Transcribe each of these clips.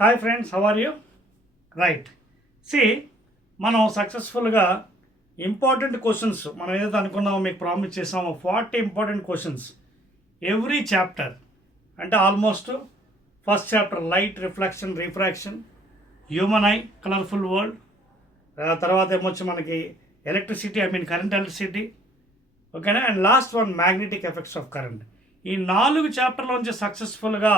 Hi friends, how are you? Right. See, మనం సక్సెస్ఫుల్గా important questions మనం ఏదైతే అనుకున్నామో, మీకు ప్రామిస్ చేసామో 40 ఇంపార్టెంట్ క్వశ్చన్స్ ఎవ్రీ చాప్టర్. అంటే almost first chapter light, reflection, refraction, human I, colourful world, తర్వాత ఏమొచ్చి మనకి ఎలక్ట్రిసిటీ, కరెంట్ ఎలక్ట్రిసిటీ, ఓకేనా, and last one magnetic effects of current. ఈ 4 చాప్టర్లోంచి సక్సెస్ఫుల్గా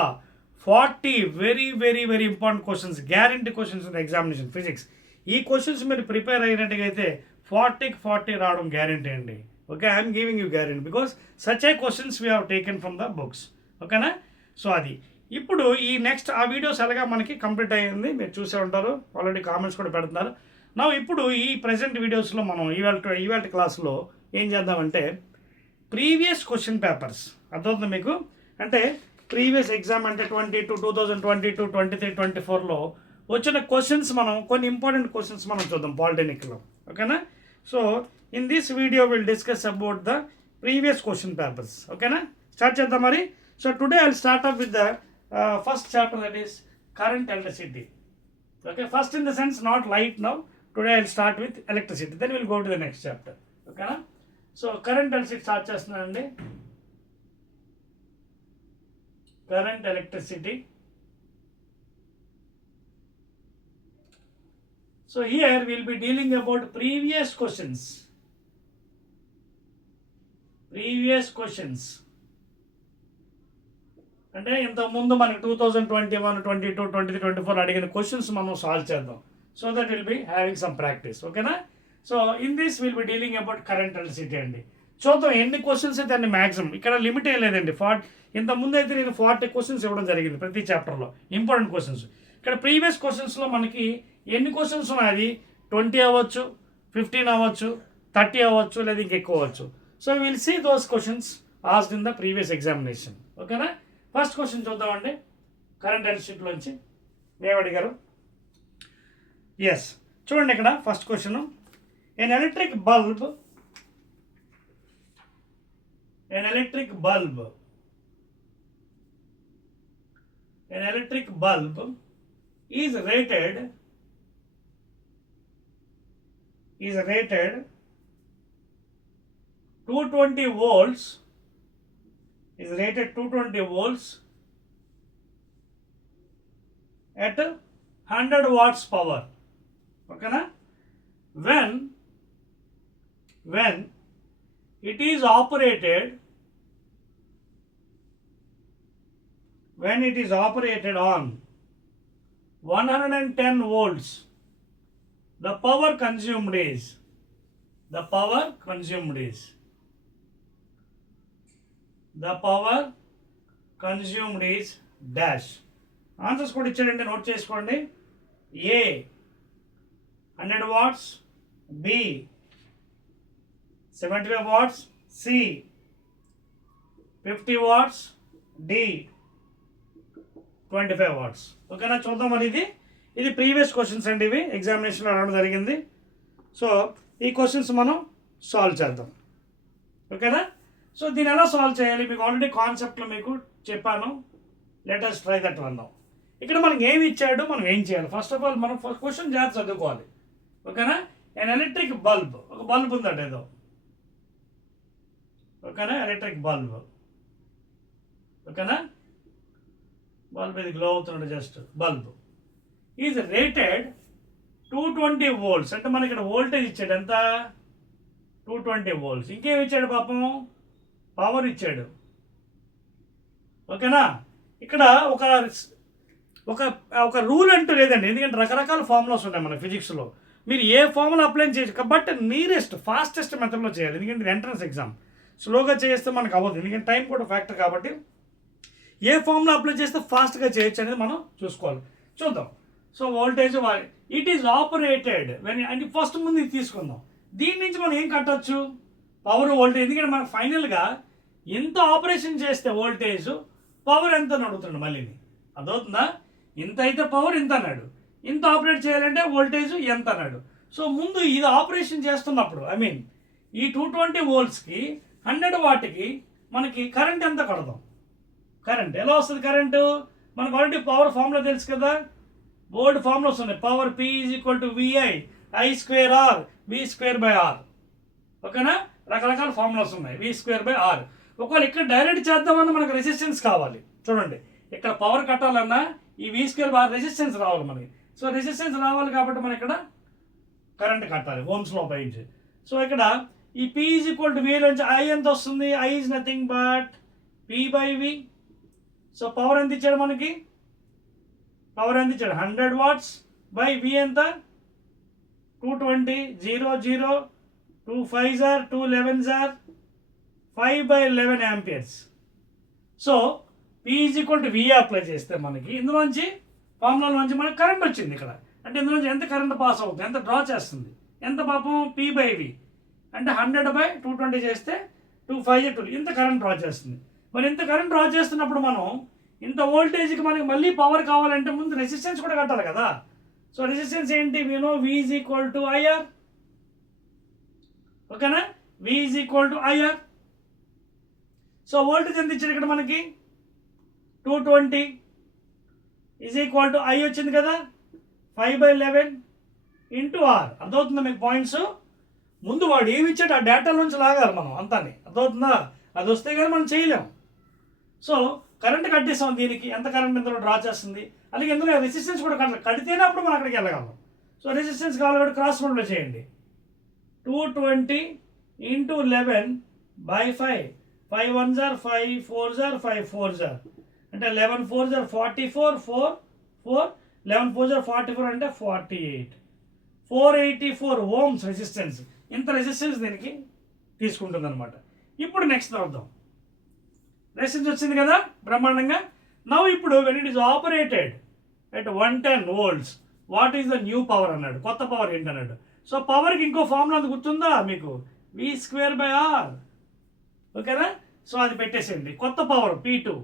40 very very very important questions, guarantee questions in examination physics. ఈ questions మీరు prepare అయినట్టుగా అయితే 40కి 40 రావడం గ్యారంటీ అండి. Okay, I'm giving you guarantee because such a questions we have taken from the books. ఓకేనా? So అది ఇప్పుడు ఈ నెక్స్ట్ ఆ వీడియోస్ ఎలాగా మనకి కంప్లీట్ అయ్యింది, మీరు చూసే ఉంటారు, ఆల్రెడీ కామెంట్స్ కూడా పెడుతున్నారు. నా ఇప్పుడు ఈ ప్రజెంట్ వీడియోస్లో మనం ఈవేళ క్లాస్లో ఏం చేద్దామంటే ప్రీవియస్ క్వశ్చన్ పేపర్స్ అర్థమవుతుంది మీకు. అంటే ప్రీవియస్ ఎగ్జామ్ అంటే 2022, 23, 24లో వచ్చిన క్వశ్చన్స్, మనం కొన్ని ఇంపార్టెంట్ క్వశ్చన్స్ మనం చూద్దాం పాలిటెక్నిక్లో. ఓకేనా? So in this video will discuss about the previous question papers. ఓకేనా? స్టార్ట్ చేద్దాం మరి. So today I will start up with the first chapter, that is current electricity. Okay, first in the sense not light now. Today I'll start with electricity. Then we'll go to the next chapter. Okay na? So current electricity start chestunandi. Current electricity. So here we'll be dealing about previous questions. Previous questions. అంటే ఇంతకుముందు మనకి 2021, 22, 23, 24 అడిగిన questions మనం solve చేద్దాం. So that will be having some practice. ఓకేనా? So in this will be dealing about current electricity అండి. చూద్దాం ఎన్ని క్వశ్చన్స్ అయితే అన్ని మ్యాక్సిమం. ఇక్కడ లిమిట్ ఏం లేదండి. ఇంతకుముందు అయితే నేను 40 క్వశ్చన్స్ ఇవ్వడం జరిగింది ప్రతి చాప్టర్లో, ఇంపార్టెంట్ క్వశ్చన్స్. ఇక్కడ ప్రీవియస్ క్వశ్చన్స్లో మనకి ఎన్ని క్వశ్చన్స్ ఉన్నాయి, 20 అవ్వచ్చు, 15 అవ్వచ్చు, 30 అవ్వచ్చు, లేదా ఇంకెక్కువ అవ్వచ్చు. So will see those questions asked in the previous examination. ఓకేనా? ఫస్ట్ క్వశ్చన్ చూద్దామండి కరెంట్ ఎలక్ట్రిసిటీలోంచి ఏమడిగారు. ఎస్, చూడండి ఇక్కడ first question. An electric bulb is rated 220 volts at 100 watts power. Okay na? When it is operated on 110 volts, the power consumed is dash. Answers కూడా ఇచ్చాడండి, note చేసుకోండి. A 100 watts, B 75 watts, C 50 watts, D 25 watts. ఓకేనా? చూద్దాం మరి. ఇది previous questions అండి, ఇవి ఎగ్జామినేషన్లో అడగడం జరిగింది. సో ఈ క్వశ్చన్స్ మనం సాల్వ్ చేద్దాం. ఓకేనా? సో దీన్ని ఎలా సాల్వ్ చేయాలి మీకు ఆల్రెడీ కాన్సెప్ట్లో మీకు చెప్పాను. Let us try that one now. ఇక్కడ మనకి ఏమి ఇచ్చాడు, మనం ఏం చేయాలి. ఫస్ట్ ఆఫ్ ఆల్ మనం ఫస్ట్ క్వశ్చన్ జాగ్రత్త చదువుకోవాలి. ఓకేనా? ఎన్ ఎలక్ట్రిక్ బల్బ్, ఒక బల్బ్ ఉందట ఏదో. ఓకేనా? Electric bulb. ఓకేనా? బల్బ్ ఇది గ్లో అవుతున్నాడు, just bulb is rated 220 volts. అంటే మనకి ఇక్కడ వోల్టేజ్ ఇచ్చాడు, ఎంత? 220 volts. ఇంకేమి ఇచ్చాడు పాపం? పవర్ ఇచ్చాడు. ఓకేనా? ఇక్కడ ఒక రూల్ అంటూ లేదండి, ఎందుకంటే రకరకాల ఫార్ములాస్ ఉన్నాయి మన ఫిజిక్స్లో. మీరు ఏ ఫార్ములా అప్లై చేయొచ్చు, బట్ నీరెస్ట్ ఫాస్టెస్ట్ మెథడ్లో చేయాలి. ఎందుకంటే ఇది ఎంట్రన్స్ ఎగ్జామ్, స్లోగా చేస్తే మనకు అవ్వదు, ఎందుకంటే టైం కూడా ఫ్యాక్టర్ కాబట్టి ఏ ఫార్ములా అప్లై చేస్తే ఫాస్ట్గా చేయొచ్చు అనేది మనం చూసుకోవాలి. చూద్దాం. So voltage it is operated అంటే ఫస్ట్ ముందు ఇది తీసుకుందాం. దీని నుంచి మనం ఏం కట్టవచ్చు, పవర్, వోల్టేజ్. ఎందుకంటే మనకు ఫైనల్గా ఎంత ఆపరేషన్ చేస్తే వోల్టేజ్, పవర్ ఎంత అని అడుగుతున్నాడు మళ్ళీ. అదవుతుందా? ఇంత అయితే పవర్ ఇంత అన్నాడు, ఇంత ఆపరేట్ చేయాలంటే వోల్టేజ్ ఎంత అన్నాడు. సో ముందు ఇది ఆపరేషన్ చేస్తున్నప్పుడు ఈ 220 voltsకి 100 వాట్కి మనకి కరెంట్ ఎంత కడదాం. కరెంట్ ఎలా వస్తుంది? కరెంటు మనకు ఆల్రెడీ పవర్ ఫార్ములా తెలుసు కదా, బోర్డు ఫార్ములాస్ ఉన్నాయి. Power P is equal to VI I square R V square by R. ఓకేనా, రకరకాల ఫార్ములాస్ ఉన్నాయి. V square by R. ఒకవేళ ఇక్కడ డైరెక్ట్ చేద్దామన్నా మనకు రెసిస్టెన్స్ కావాలి. చూడండి, ఇక్కడ పవర్ కట్టాలన్నా ఈ V square by R resistance రావాలి మనకి. సో రెసిస్టెన్స్ రావాలి కాబట్టి మనం ఇక్కడ కరెంట్ కట్టాలి ఓమ్స్లో ఉపయోగించి. సో ఇక్కడ ఈ P is equal to V నుంచి I ఎంత వస్తుంది? I is nothing but P by V. So power ఎంత ఇచ్చాడు మనకి? పవర్ ఎంత ఇచ్చాడు? 100 వాట్స్ బై V ఎంత? 220. 0 0 2 5s are 2 11s are 5 by 11 amperes. So P is equal to V apply చేస్తే మనకి ఇందులోంచి ఫార్ములా నుంచి మనకి కరెంట్ వచ్చింది ఇక్కడ. అంటే ఇందులోంచి ఎంత కరెంట్ పాస్ అవుతుంది, ఎంత డ్రా చేస్తుంది, ఎంత పాపం? P బై V అంటే 100 బై 220 చేస్తే 2 5 2 ఇంత కరెంట్ డ్రా చేస్తుంది. మరి ఇంత కరెంట్ డ్రా చేస్తున్నప్పుడు మనం ఇంత వోల్టేజ్కి మనకి మళ్ళీ పవర్ కావాలంటే ముందు రెసిస్టెన్స్ కూడా కట్టాలి కదా. సో రెసిస్టెన్స్ ఏంటి? we know V is equal to IR. ఓకేనా, V is equal to IR. So voltage ఎంత ఇచ్చారు ఇక్కడ మనకి? 220 ఈజ్ ఈక్వల్ టు I వచ్చింది కదా, 5 by 11 ఇంటూ R. అర్థమవుతుందా మీకు పాయింట్స్? ముందు వాడు ఏమి ఇచ్చాడు ఆ డేటా నుంచి లాగాలి మనం అంతాని. అర్థమవుతుందా? అది వస్తే కానీ మనం చేయలేం. సో కరెంట్ కట్టేసాం, దీనికి ఎంత కరెంట్ ఇందులో డ్రా చేస్తుంది, అలాగే ఇందులో రెసిస్టెన్స్ కూడా కడితేనే అప్పుడు మనం అక్కడికి వెళ్ళగలం. సో రెసిస్టెన్స్ కావాలి క్రాస్ మల్టిప్లై చేయండి. 220 into 11 by 5. 5 1s are 5 4s are 5 4s are అంటే 11 4s are 44 4 4 11 4s are 44 అంటే 48. 484 ఓమ్స్ రెసిస్టెన్స్. ఇంత రెసిస్టెన్స్ దీనికి తీసుకుంటుంది అనమాట. ఇప్పుడు నెక్స్ట్ చూద్దాం. రెసిస్టెన్స్ వచ్చింది కదా బ్రహ్మాండంగా. నవ్ ఇప్పుడు when it is operated at 110 volts what is the new power అన్నాడు. కొత్త పవర్ ఏంటన్నాడు. సో పవర్కి ఇంకో ఫార్ములా గుర్తుందా మీకు? V square by R. ఓకేనా, సో అది పెట్టేసేయండి. కొత్త power P2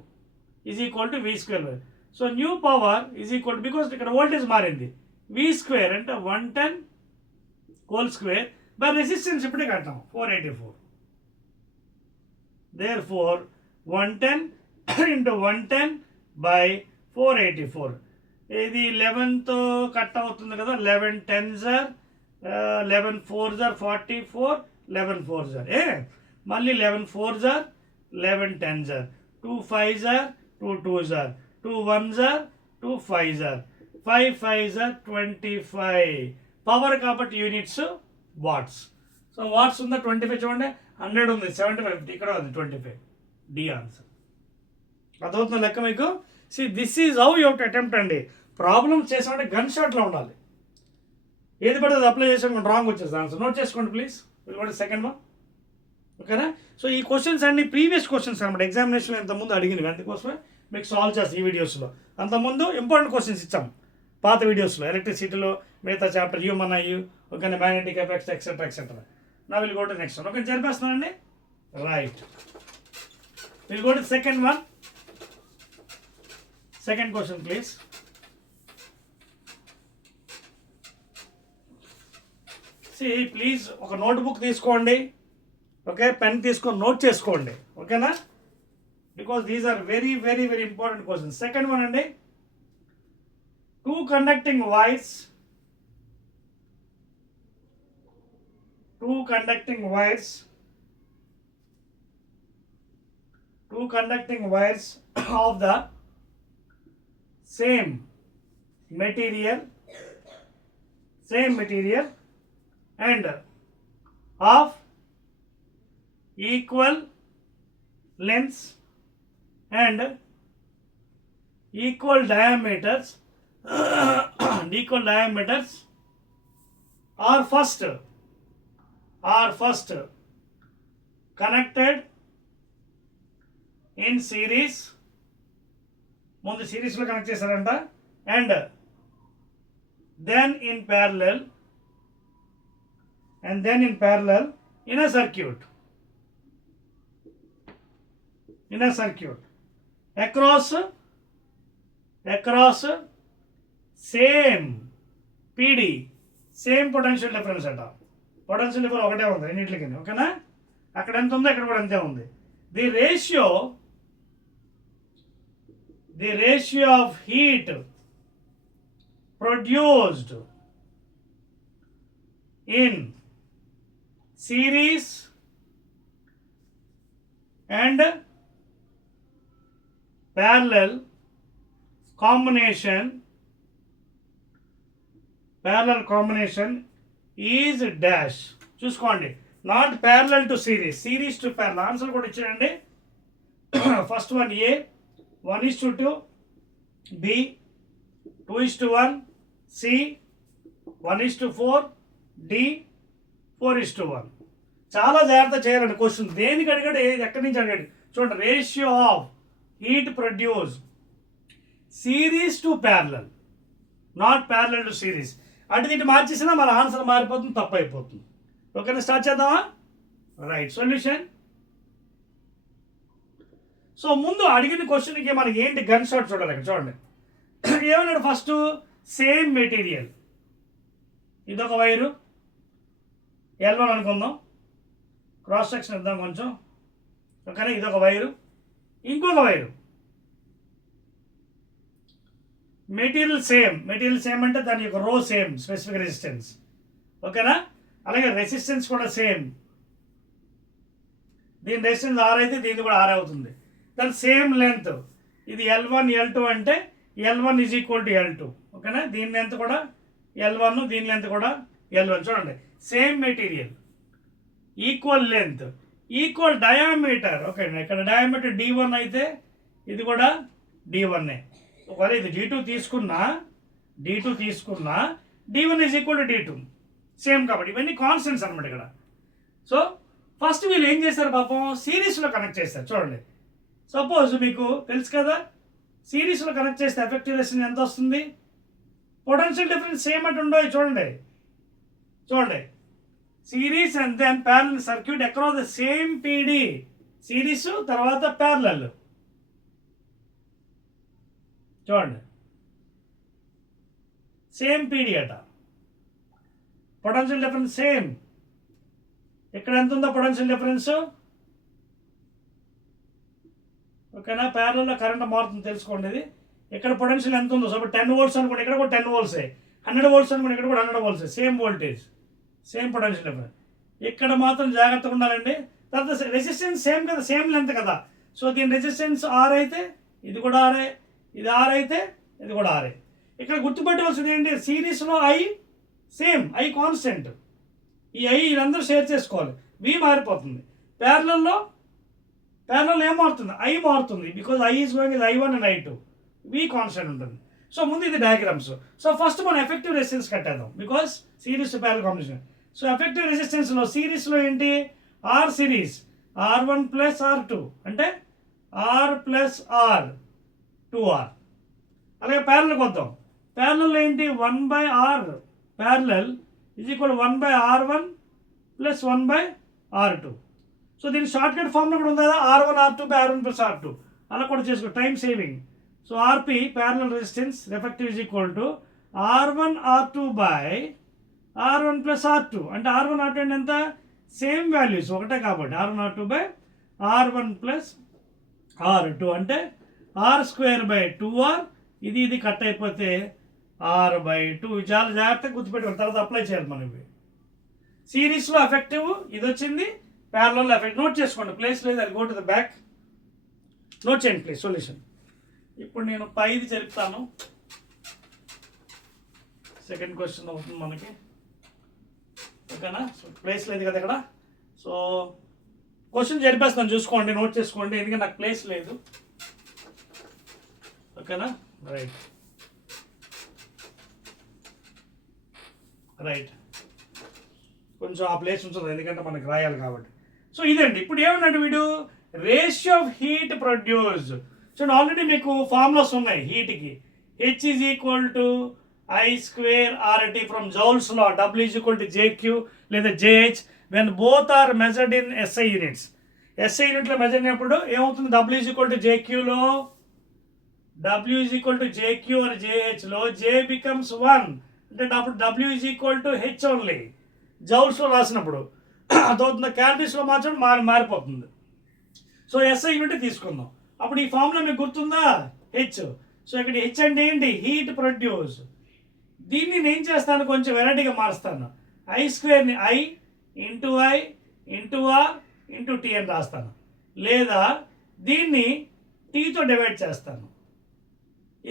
is equal to V square by. So new power is equal to, because ఇక్కడ వోల్టేజ్ మారింది, V స్క్వేర్ అంటే 110 హోల్ స్క్వేర్ బై రెసిస్టెన్స్ ఇప్పుడే కట్టాం 484. Therefore 110 into 110 by 484. ఇది 11తో కట్ అవుతుంది కదా. 11 10s are 11 4s are 44 11 4s are మళ్ళీ 11 4s are 11 10s are 2 5s are 2 2s are 2 1s are 2 5s are 5 5s are 25. Power కాబట్టి units watts. So what's ఉందా? 25 చూడండి, 100 ఉంది, 75 ఇక్కడ ఉంది 25. D answer. అదవుతున్న లెక్క మీకు. See this is how you attempt అండి. ప్రాబ్లమ్స్ చేసామంటే గన్ షాట్లో ఉండాలి. ఏది పడితే అది అప్లై చేసాం రాంగ్ వచ్చేసి ఆన్సర్. నోట్ చేసుకోండి ప్లీజ్. Second one. ఓకేనా. సో ఈ క్వశ్చన్స్ అన్ని ప్రీవియస్ క్వశ్చన్స్ అనమాట. ఎగ్జామినేషన్లో ఇంతకుముందు అడిగినవి, అందుకోసమే మీకు సాల్వ్ చేస్తాం ఈ వీడియోస్లో. అంతకుముందు ఇంపార్టెంట్ క్వశ్చన్స్ ఇచ్చాం పాత వీడియోస్లో. ఎలక్ట్రిసిటీలో మిగతా చాప్టర్ హ్యూమన్ అయ్యి, ఓకేనా, మ్యాగ్నెటిక్ ఎఫెక్ట్స్ ఎక్సెట్రా ఎక్సెట్రా. నా will go to next one. Okay, జరిపేస్తున్నానండి. Right, will go to second one. Second question please. See please ఒక నోట్బుక్ తీసుకోండి, ఓకే, పెన్ తీసుకొని నోట్ చేసుకోండి, ఓకేనా, because these are very very very important questions. Second one అండి, two conducting wires of the same material and of equal lengths and equal diameters are first connected in series. ముందు సిరీస్లో connect చేశారంట. And then in parallel in a circuit across same PD, same potential difference అంట. Potential difference ఒకటే ఉంది రెండింటికి, ఓకేనా. అక్కడ ఎంత ఉందో ఇక్కడ కూడా అంతే ఉంది. The ratio of heat produced in series and parallel combination is dash. చూసుకోండి, not parallel to series, series to parallel. Answer కూడా ఇచ్చాడండి. ఫస్ట్ వన్ ఏ 1:2, బి 2:1, సి 1:4, డి 4:1. చాలా జాగ్రత్త చేయాలండి క్వశ్చన్. దేనికి అడిగాడు, ఎక్కడి నుంచి అడిగాడు చూడండి. Ratio of heat produce series to parallel, not parallel to series. అటు ఇటు మార్చేసినా మన ఆన్సర్ మారిపోతుంది, తప్పు అయిపోతుంది. ఓకేనా, స్టార్ట్ చేద్దామా? Right, solution. సో ముందు అడిగిన క్వశ్చన్కి మనకి ఏంటి గన్ షాట్ చూడాలి. ఇక్కడ చూడండి ఏమన్నాడు. ఫస్ట్ సేమ్ మెటీరియల్, ఇదొక వైరు L1 అనుకుందాం, క్రాస్ సెక్షన్ ఇద్దాం కొంచెం. ఓకేనా, ఇదొక వైరు, ఇంకొక వైరు. మెటీరియల్ సేమ్ అంటే దాని యొక్క రో సేమ్, స్పెసిఫిక్ రెసిస్టెన్స్. ఓకేనా, అలాగే రెసిస్టెన్స్ కూడా సేమ్. దీని రెసిస్టెన్స్ R అయితే దీన్ని కూడా R అవుతుంది. దాని సేమ్ లెంత్, ఇది L1 L2 అంటే L1 is equal to L2. ఓకేనా, దీని లెంత్ కూడా L1, దీని లెంత్ కూడా L1. చూడండి, same material, equal length, equal diameter. ఓకేనా, ఇక్కడ డయామీటర్ D1 అయితే ఇది కూడా D1. ఒకవేళ ఇది D2 తీసుకున్నా D1 is equal to D2, same. కాబట్టి ఇవన్నీ కాన్స్టెంట్స్ అనమాట ఇక్కడ. సో ఫస్ట్ వీళ్ళు ఏం చేస్తారు పాపం, సిరీస్లో కనెక్ట్ చేస్తారు. చూడండి, సపోజ్ మీకు తెలుసు కదా, సిరీస్లో కనెక్ట్ చేస్తే ఎఫెక్టివ్ రెసిస్టెన్స్ ఎంత వస్తుంది, పొటెన్షియల్ డిఫరెన్స్ సేమ్ అటు ఉండవు. చూడండి series and then parallel circuit across the same PD. Series తర్వాత ప్యారలల్. చూడండి, సేమ్ పీడీ అట, పొటెన్షియల్ డిఫరెన్స్ సేమ్. ఇక్కడ ఎంత ఉందో పొటెన్షియల్ డిఫరెన్స్. ఓకేనా, ప్యారలల్లో కరెంట్ మారుతుంది తెలుసుకోండి. ఇది ఇక్కడ పొటెన్షియల్ ఎంత ఉందో, సో 10 volts అనుకోండి, ఇక్కడ కూడా 10 volts, 100 volts అనుకోండి, ఇక్కడ కూడా 100 volts, same voltage, same potential difference. ఇక్కడ మాత్రం జాగ్రత్తగా ఉండాలండి. తర్వాత రెసిస్టెన్స్ సేమ్ కదా, సేమ్ లెంత్ కదా. సో దీని రెసిస్టెన్స్ R అయితే ఇది కూడా R, ఇది R అయితే ఇది కూడా R. ఇక్కడ గుర్తుపెట్టవలసింది ఏంటి, సిరీస్లో I సేమ్, I కాన్స్టెంట్. ఈ I ఇదందరూ షేర్ చేసుకోవాలి. V మారిపోతుంది. ప్యారలల్లో ఏం మారుతుంది, I మారుతుంది. Because I is going is I1 and I2. V constant ఉంటుంది. సో ముందు ఇది డయాగ్రామ్స్. సో ఫస్ట్ మనం ఎఫెక్టివ్ రెసిస్టెన్స్ కట్టేద్దాం, because series parallel combination. So effective రెసిస్టెన్స్లో సిరీస్లో ఏంటి, R series R1 plus R2 అంటే R ప్లస్ R 2R. అలాగే ప్యారలల్కి వద్దాం. ప్యారలల్ ఏంటి, 1/R parallel is equal 1/R1 plus 1/R2. So దీని షార్ట్ కట్ ఫార్మ్లో కూడా ఉంది కదా, R1 R2/R1 ప్లస్ R2. అలా కూడా చేసుకో, time saving. So RP parallel resistance effective is equal to R1 R2/R1 plus R2. అంటే R1 R2 అంటే ఎంత, సేమ్ వాల్యూస్ ఒకటే కాబట్టి R1 R2/R1 ప్లస్ R2 అంటే R²/2R. ఇది కట్ అయిపోతే R/2. చాలా జాగ్రత్తగా గుర్తుపెట్టుకోవాలి, తర్వాత అప్లై చేయాలి మనం. ఇవి సిరీస్లో ఎఫెక్టివ్ ఇది వచ్చింది, ప్యారలల్ ఎఫెక్ట్. నోట్ చేసుకోండి, ప్లేస్ లేదు, అది go to the back. Note చేయండి ప్లీజ్ సొల్యూషన్. ఇప్పుడు నేను పైది చెప్తాను. సెకండ్ క్వశ్చన్ అవుతుంది మనకి. ఓకేనా, సో ప్లేస్ లేదు కదా ఇక్కడ. సో క్వశ్చన్ జరిపేస్తాను, చూసుకోండి, నోట్ చేసుకోండి, ఎందుకంటే నాకు ప్లేస్ లేదు. ఓకేనా, రైట్ కొంచెం ఆ ప్లేస్ ఉంచదు, ఎందుకంటే మనకి రాయాలి కాబట్టి. సో ఇదండి. ఇప్పుడు ఏమన్నాడు వీడు, రేషియో ఆఫ్ హీట్ ప్రొడ్యూస్. చూడండి, ఆల్రెడీ మీకు ఫార్ములాస్ ఉన్నాయి హీట్కి. H is equal to I²RT from Joule's law. W is equal to JQ లేదా JH when both are measured in SI units. SI యూనిట్లో మెజర్ అయినప్పుడు ఏమవుతుంది, W ఈజ్ ఈక్వల్ టు JQలో W is equal to JQ అని JHలో J becomes 1 అంటే అప్పుడు W is equal to H only. జౌల్స్లో రాసినప్పుడు అదవుతుంది, క్యాలరీస్లో మార్చడం మారిపోతుంది. సో SI యూనిట్ తీసుకుందాం. అప్పుడు ఈ ఫార్ములా మీకు గుర్తుందా, H. సో ఇక్కడ H అంటే ఏంటి, హీట్ ప్రొడ్యూస్. దీన్ని నేను చేస్తాను, కొంచెం వెరైటీగా మారుస్తాను. ఐ స్క్వేర్ని I into R into T అని రాస్తాను, లేదా దీన్ని టీతో డివైడ్ చేస్తాను.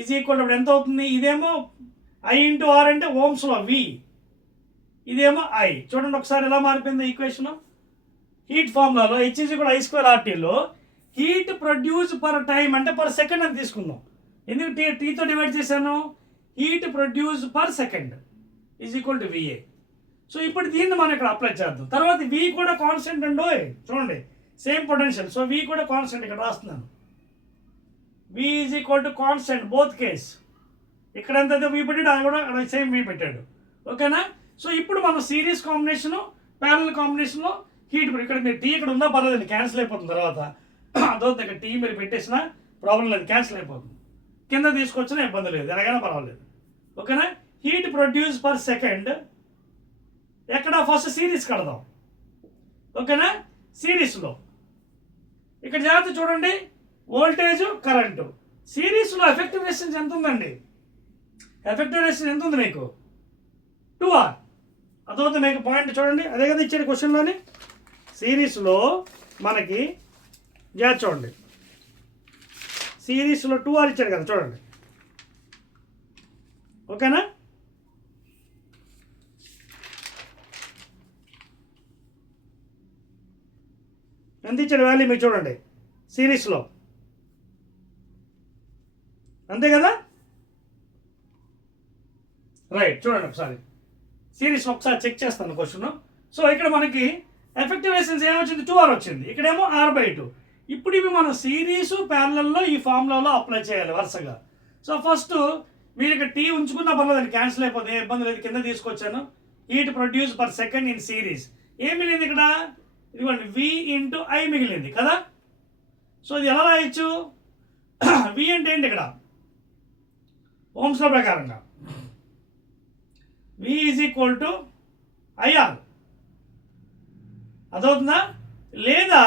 ఈజ్ ఈక్వల్ ఇప్పుడు ఎంత అవుతుంది? ఇదేమో ఐ ఇంటూ ఆర్ అంటే ఓమ్స్లో వి, ఇదేమో ఐ. చూడండి ఒకసారి ఎలా మారిపోయింది ఈక్వేషన్. హీట్ ఫార్ములాలో H is equal I square ఆర్టీలో హీట్ ప్రొడ్యూస్ పర్ టైం అంటే పర్ సెకండ్ అని తీసుకుందాం. ఎందుకు టీతో డివైడ్ చేశాను? Heat produce per second is equal to VA. So ఇప్పుడు దీన్ని మనం ఇక్కడ అప్లై చేద్దాం. తర్వాత వి కూడా కాన్స్టెంట్ అండో, చూడండి సేమ్ పొటెన్షియల్. సో వి కూడా కాన్స్టెంట్ ఇక్కడ రాస్తున్నాను. V is equal to constant both case. ఇక్కడ ఎంత వి పెట్టాడు, అది కూడా అక్కడ సేమ్ వి పెట్టాడు. ఓకేనా? సో ఇప్పుడు మనం సిరీస్ కాంబినేషను ప్యారలల్ కాంబినేషన్లో హీట్ ఇక్కడ మీరు టీ ఇక్కడ ఉందా పర్లేదండి, క్యాన్సిల్ అయిపోతుంది తర్వాత. అదో ఇక్కడ టీ మీరు పెట్టేసినా ప్రాబ్లం లేదు, క్యాన్సిల్ అయిపోతుంది. కింద తీసుకొచ్చినా ఇబ్బంది లేదు, ఎలాగైనా పర్వాలేదు. ఓకేనా? హీట్ ప్రొడ్యూస్ పర్ సెకండ్ ఎక్కడ ఫస్ట్ సిరీస్ కడదాం. ఓకేనా? సిరీస్లో ఇక్కడ జాగ్రత్త చూడండి, వోల్టేజ్ కరెంటు. సిరీస్లో ఎఫెక్టివ్ రెసిస్టెన్స్ ఎంత ఉందండి? ఎఫెక్టివ్ రెసిస్టెన్స్ ఎంత ఉంది మీకు? 2R. అదవుతుంది మీకు పాయింట్ చూడండి, అదే కదా ఇచ్చాడు క్వశ్చన్లోని. సిరీస్లో మనకి జాగ్రత్త చూడండి, సిరీస్లో 2R ఇచ్చాడు కదా చూడండి. ఓకేనా? ఎంత ఇచ్చాడు వాల్యూ మీరు చూడండి సిరీస్లో, అంతే కదా? రైట్, చూడండి ఒకసారి సిరీస్ ఒకసారి చెక్ చేస్తాను క్వశ్చన్. సో ఇక్కడ మనకి ఎఫెక్టివ్ రెసిస్టెన్స్ ఏమొచ్చింది? 2R వచ్చింది. ఇక్కడేమో R/2. ఇప్పుడు ఇవి మనం సిరీసు ప్యారలల్లో ఈ ఫార్ములాలో అప్లై చేయాలి వరుసగా. సో ఫస్ట్ మీరు ఇక్కడ టీ ఉంచుకున్నా పర్లేదండి, క్యాన్సిల్ అయిపోతుంది, ఏ ఇబ్బంది లేదు. కింద తీసుకొచ్చాను. Heat produce per second in series ఏం మిగిలింది ఇక్కడ? ఇదిగోండి వి ఇంటూ ఐ మిగిలింది కదా. సో ఇది ఎలా రాయొచ్చు? వి అంటే ఏంటి ఇక్కడ? ఓమ్స్ లా ప్రకారంగా వి ఈజ్ ఈక్వల్ టు ఐఆర్. అదవుతుందా? లేదా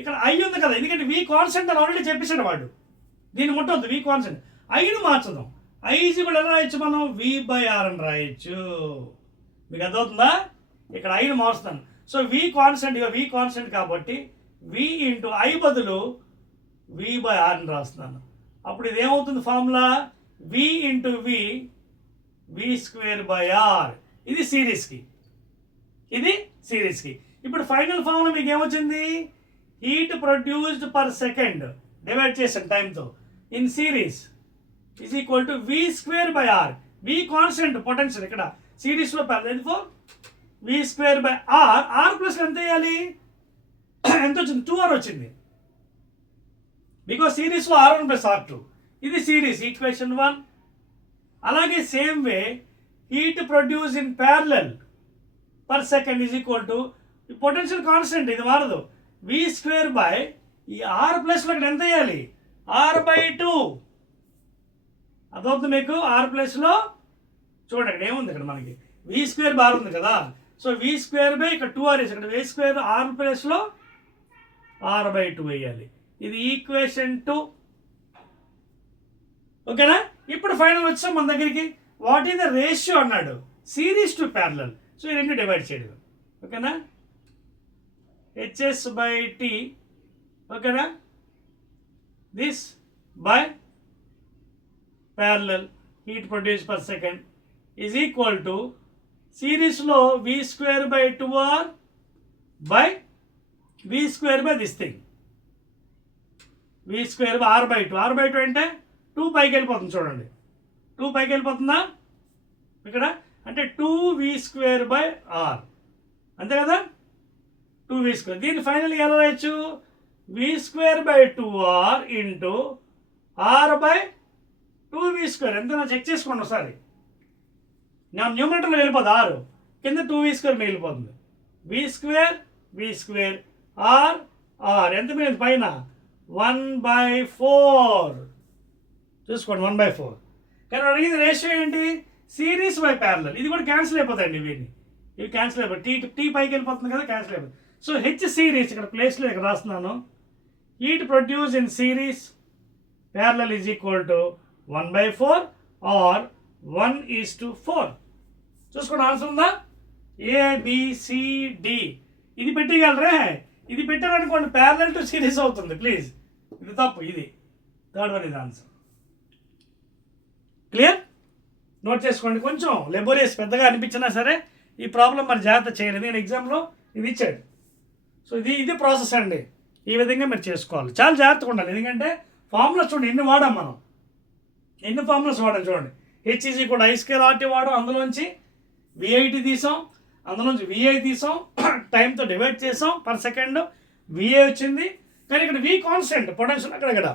ఇక్కడ ఐ ఉంది కదా, ఎందుకంటే వి కాన్స్టెంట్ అని ఆల్రెడీ చెప్పేసాడు వాడు, దీన్ని ముట్టవద్దు. వి కాన్స్టెంట్, ఐను మార్చుదాం. ఐ ఈజ్ ఈక్వల్ ఎలా రాయొచ్చు మనం? V/R అని రాయొచ్చు. మీకు అర్థమవుతుందా? ఇక్కడ ఐను మారుస్తాను. సో వి కాన్స్టెంట్, ఇక వి కాన్స్టెంట్ కాబట్టి వి ఇంటూ ఐ బదులు V/R అని రాస్తున్నాను. అప్పుడు ఇది ఏమవుతుంది ఫార్ములా? V into V²/R. ఇది సిరీస్కి, ఇది సిరీస్కి. ఇప్పుడు ఫైనల్ ఫార్ములా మీకు ఏమొచ్చింది? Heat produced per second divide చేసాను టైంతో in series is equal to V²/R. V constant potential ఇక్కడ సిరీస్లో ఫోర్ V²/R. R ప్లస్ ఎంత వేయాలి? ఎంత వచ్చింది? 2R వచ్చింది. బికాస్ సిరీస్లో R1 ప్లస్ R2. ఇది సిరీస్ ఈక్వేషన్ 1. అలాగే same way heat produce in parallel per second is equal to potential constant, ఇది మారదు, V² ఈ R ప్లస్లో ఇక్కడ ఎంత వేయాలి? R/2. అదవుతుంది మీకు. R ప్లస్లో చూడండి ఇక్కడ ఏముంది, ఇక్కడ మనకి V²/R ఉంది కదా. సో V² ఇక్కడ 2R వేసి ఇక్కడ V² R ప్లస్లో R/2 వేయాలి. ఇది ఈక్వేషన్ 2. ఓకేనా? ఇప్పుడు ఫైనల్ వచ్చాం మన దగ్గరికి. వాట్ ఈస్ ద రేషియో అన్నాడు, సిరీస్ టు ప్యారలల్. సో ఈ రెండు డివైడ్ చేయడం. ఓకేనా? HS/T. ఓకేనా? This by parallel heat produce per second is equal to సిరీస్లో V²/2R by V² this thing, V²R/2. R/2 అంటే 2 పైకి వెళ్ళిపోతుంది చూడండి, 2 పైకి వెళ్ళిపోతుందా ఇక్కడ? అంటే 2V²/R, అంతే కదా? 2V². దీన్ని ఫైనల్గా ఎలా రాయొచ్చు? V²/2R into R/2V². ఎంత చెక్ చేసుకోండి ఒకసారి. నా న్యూమరేటర్లో వెళ్ళిపోతుంది R, కింద 2V² మిగిలిపోతుంది. V², R ఎంత మిగిలింది పైన? 1/4. చూసుకోండి 1/4. కానీ అడిగింది రేషియో ఏంటి? Series by parallel. ఇది కూడా క్యాన్సిల్ అయిపోతాయండి, వీటిని ఇవి క్యాన్సిల్ అయిపోతాయి. టీ పైకి వెళ్ళిపోతుంది కదా, క్యాన్సిల్ అయిపోతుంది. సో హెచ్ సిరీస్ ఇక్కడ ప్లేస్లో ఇక్కడ రాస్తున్నాను. Heat produce in series parallel is equal to 1/4 or 1:4. చూసుకోండి ఆన్సర్ ఉందా? ABCD. ఇది పెట్టగలరే? ఇది పెట్టారనుకోండి ప్యారలల్ టు సిరీస్ అవుతుంది. ప్లీజ్, ఇది తప్పు. ఇది థర్డ్ వన్, ఇది ఆన్సర్. క్లియర్? నోట్ చేసుకోండి. కొంచెం లెబోరియస్ పెద్దగా అనిపించినా సరే ఈ ప్రాబ్లం మరి జాగ్రత్త చేయండి. నేను ఎగ్జామ్లో ఇది ఇచ్చాడు. సో ఇది ప్రాసెస్ అండి. ఈ విధంగా మీరు చేసుకోవాలి. చాలా జాగ్రత్తగా ఉండాలి. ఎందుకంటే ఫార్ములాస్ చూడండి ఎన్ని వాడాం మనం. ఎన్ని ఫార్ములాస్ వాడాం చూడండి. HEC కూడా I²RT వాడాం. అందులోంచి VIT తీసాం, అందులోంచి VI తీసాం, టైంతో డివైడ్ చేసాం, పర్ సెకండ్ VA వచ్చింది. కానీ ఇక్కడ V కాన్స్టెంట్, పొటెన్షియల్ అక్కడక్కడ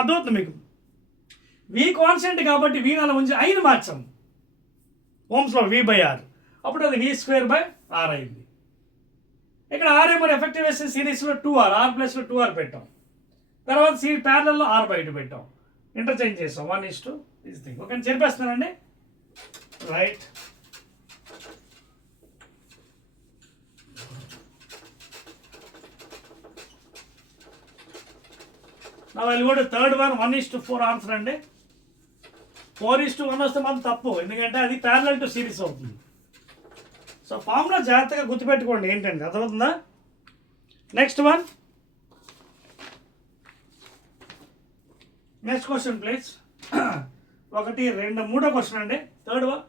అర్థమవుతుంది మీకు. V కాన్స్టెంట్ కాబట్టి V అలా ఉంచి Iని మార్చాం ఓమ్స్లో V/R. అప్పుడు అది V²/R అయింది. ఇక్కడ R ఏమో ఎఫెక్టివ్ వేస్తే సిరీస్లో 2R, R ప్లస్లో 2R పెట్టాం. తర్వాత ప్యారలల్లో R/2 పెట్టాం. ఇంటర్చేంజ్ చేసాం 1:2 దిస్ థింగ్. ఓకే, చెప్పేస్తున్నానండి. రైట్. నా వాళ్ళు కూడా థర్డ్ వన్ 1:4 ఆన్సర్ అండి. 4:1 వస్తే మాత్రం తప్పు, ఎందుకంటే అది ప్యారలల్ టు సిరీస్ అవుతుంది. సో ఫార్ములా జాగ్రత్తగా గుర్తుపెట్టుకోండి ఏంటండి, అర్థమవుతుందా? Next one, next question please. 1, 2, 3 question అండి. Third one,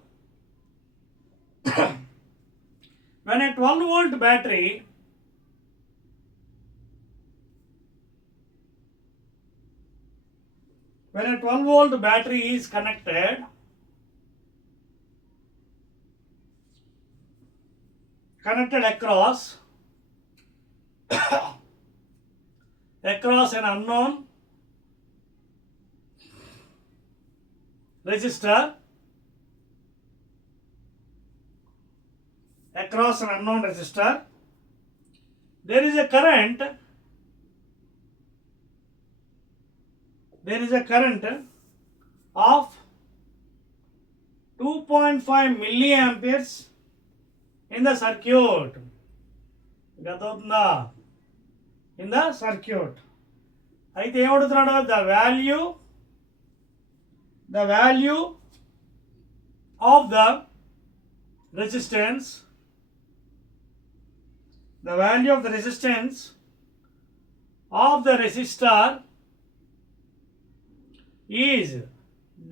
when a 12-volt battery is connected across an unknown resistor, there is a current of 2.5 milliamperes in the circuit. గతవుతుందా? In the circuit. అయితే ఏమడుగుతున్నాడు? The value of the resistance of the resistor is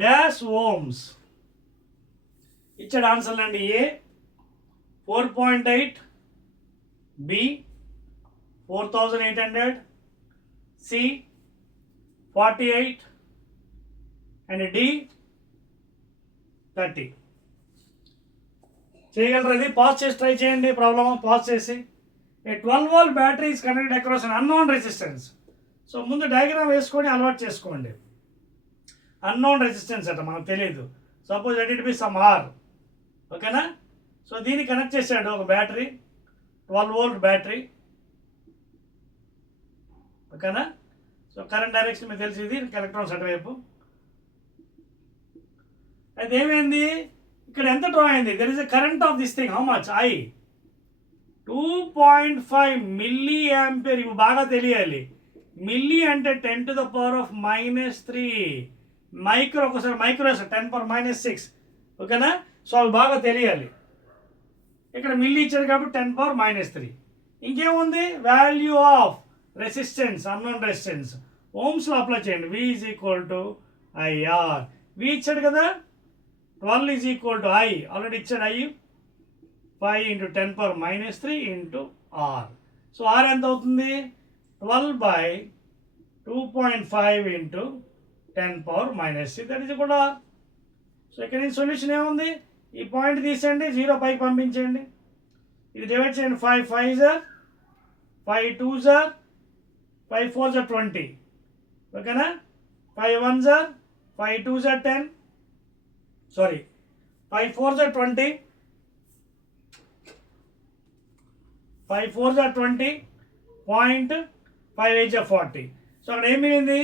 dash ohms. ఇచ్చాడు ఆన్సర్లు అండి. A 4.8, B 4800, C 48 and D 30. చేయగలరు? అది pause చేసి try చేయండి. ప్రాబ్లమ్ పాజ్ చేసి. ఏ 12-volt battery is connected across an unknown resistance. So ముందు డయాగ్రామ్ వేసుకొని అలవాటు చేసుకోండి. అన్నోన్ రెసిస్టెన్స్ అట మనకు తెలియదు. Suppose let it be some R. ఓకేనా? సో దీన్ని కనెక్ట్ చేశాడు ఒక బ్యాటరీ, 12-volt బ్యాటరీ. ఓకేనా? సో కరెంట్ డైరెక్షన్ మీకు తెలిసి ఇది ఎలక్ట్రాన్స్ అటువైపు. అయితే ఏమైంది ఇక్కడ, ఎంత డ్రా అయింది? There is a current of this thing. How much? I 2.5 milli ampere. ఇవి బాగా తెలియాలి. మిల్లీ అంటే 10⁻³ మైక్రో. ఒకసారి మైక్రో 10⁻⁶. ఓకేనా? సో అవి బాగా తెలియాలి. ఇక్కడ మిల్లీ ఇచ్చారు కాబట్టి 10⁻³ ఇంకేముంది? Value of resistance, unknown resistance ఓమ్స్లో అప్లై చేయండి. V = IR. V ఇచ్చాడు కదా. 12 = I, ఆల్రెడీ ఇచ్చాడు. I 5 × 10⁻³ R. సో R ఎంత అవుతుంది? 12/2.5 × 10⁻³ దట్ ఈజ్ కూడా R. సో ఇక్కడ నుంచి సొల్యూషన్ ఏముంది? ఈ పాయింట్ తీసేయండి, 0 పైకి పంపించండి. ఇది డివైడ్ చేయండి. 5 5s 5 2s 5 4s 20. ఓకేనా? 5 1s 5 2s 10. Sorry, 5 4s 20, 5 4s 20, 5 8s 40. So అక్కడ ఏం మిగిలింది?